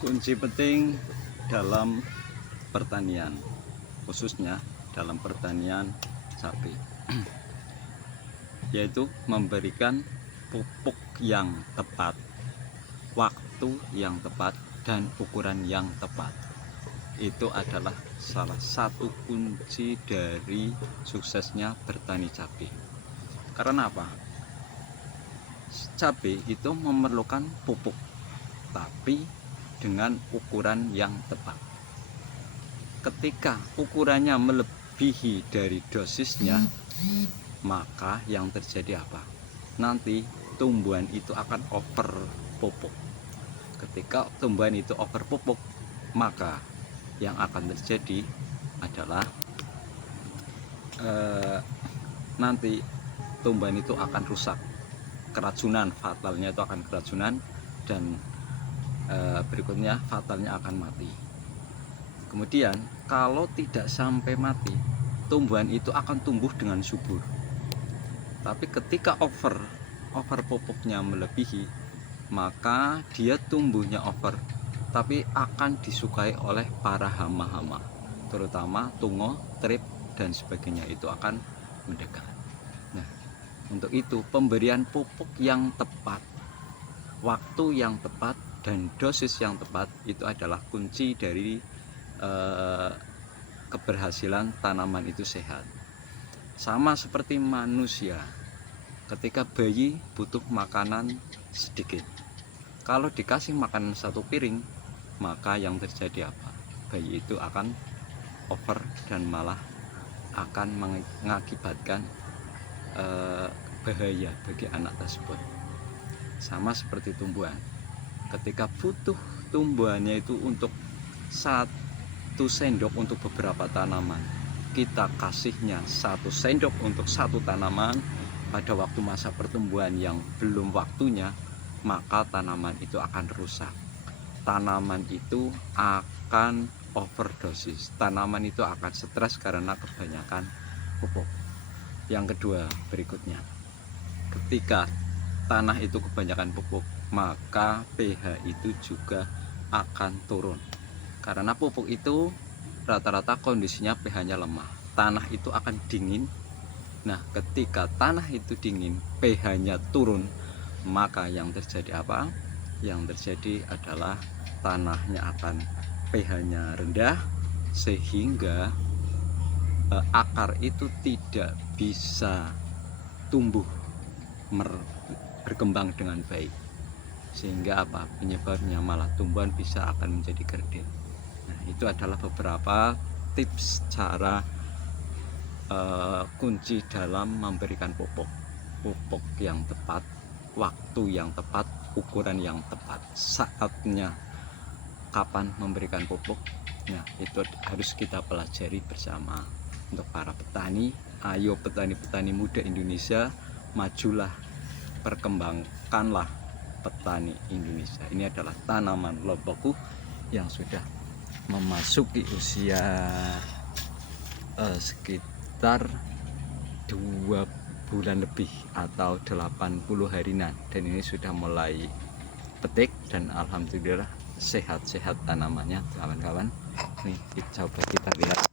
Kunci penting dalam pertanian, khususnya dalam pertanian cabai, yaitu memberikan pupuk yang tepat, waktu yang tepat, dan ukuran yang tepat. Itu adalah salah satu kunci dari suksesnya bertani cabai. Karena apa? Cabai itu memerlukan pupuk, tapi dengan ukuran yang tepat. Ketika ukurannya melebihi dari dosisnya, maka yang terjadi apa? Nanti tumbuhan itu akan over pupuk. Ketika tumbuhan itu over pupuk, maka yang akan terjadi adalah nanti tumbuhan itu akan rusak, keracunan, fatalnya itu akan keracunan, dan berikutnya fatalnya akan mati. Kemudian kalau tidak sampai mati, tumbuhan itu akan tumbuh dengan subur. Tapi ketika over pupuknya melebihi, maka dia tumbuhnya over, tapi akan disukai oleh para hama-hama, terutama tungo, trip, dan sebagainya, itu akan mendekat. Nah, untuk itu pemberian pupuk yang tepat, waktu yang tepat, dan dosis yang tepat itu adalah kunci dari keberhasilan tanaman itu sehat. Sama seperti manusia, ketika bayi butuh makanan sedikit, kalau dikasih makanan satu piring, maka yang terjadi apa? Bayi itu akan over dan malah akan mengakibatkan bahaya bagi anak tersebut. Sama seperti tumbuhan, ketika butuh tumbuhannya itu untuk 1 sendok untuk beberapa tanaman, kita kasihnya 1 sendok untuk 1 tanaman pada waktu masa pertumbuhan yang belum waktunya, maka tanaman itu akan rusak, tanaman itu akan overdosis, tanaman itu akan stres karena kebanyakan pupuk. Yang kedua, berikutnya, ketika tanah itu kebanyakan pupuk, maka pH itu juga akan turun, karena pupuk itu rata-rata kondisinya pH-nya lemah, tanah itu akan dingin. Nah, ketika tanah itu dingin, pH-nya turun, maka yang terjadi apa? Yang terjadi adalah tanahnya akan pH-nya rendah, sehingga akar itu tidak bisa tumbuh berkembang dengan baik, sehingga apa? Penyebabnya malah tumbuhan bisa akan menjadi kerdil. Nah, itu adalah beberapa tips cara kunci dalam memberikan pupuk yang tepat, waktu yang tepat, ukuran yang tepat, saatnya kapan memberikan pupuk. Nah, itu harus kita pelajari bersama. Untuk para petani, ayo petani-petani muda Indonesia, majulah, perkembangkanlah petani Indonesia. Ini adalah tanaman lobokku yang sudah memasuki usia sekitar 2 bulan lebih atau 80 harian, dan ini sudah mulai petik, dan alhamdulillah sehat-sehat tanamannya, kawan-kawan. Nih, coba kita lihat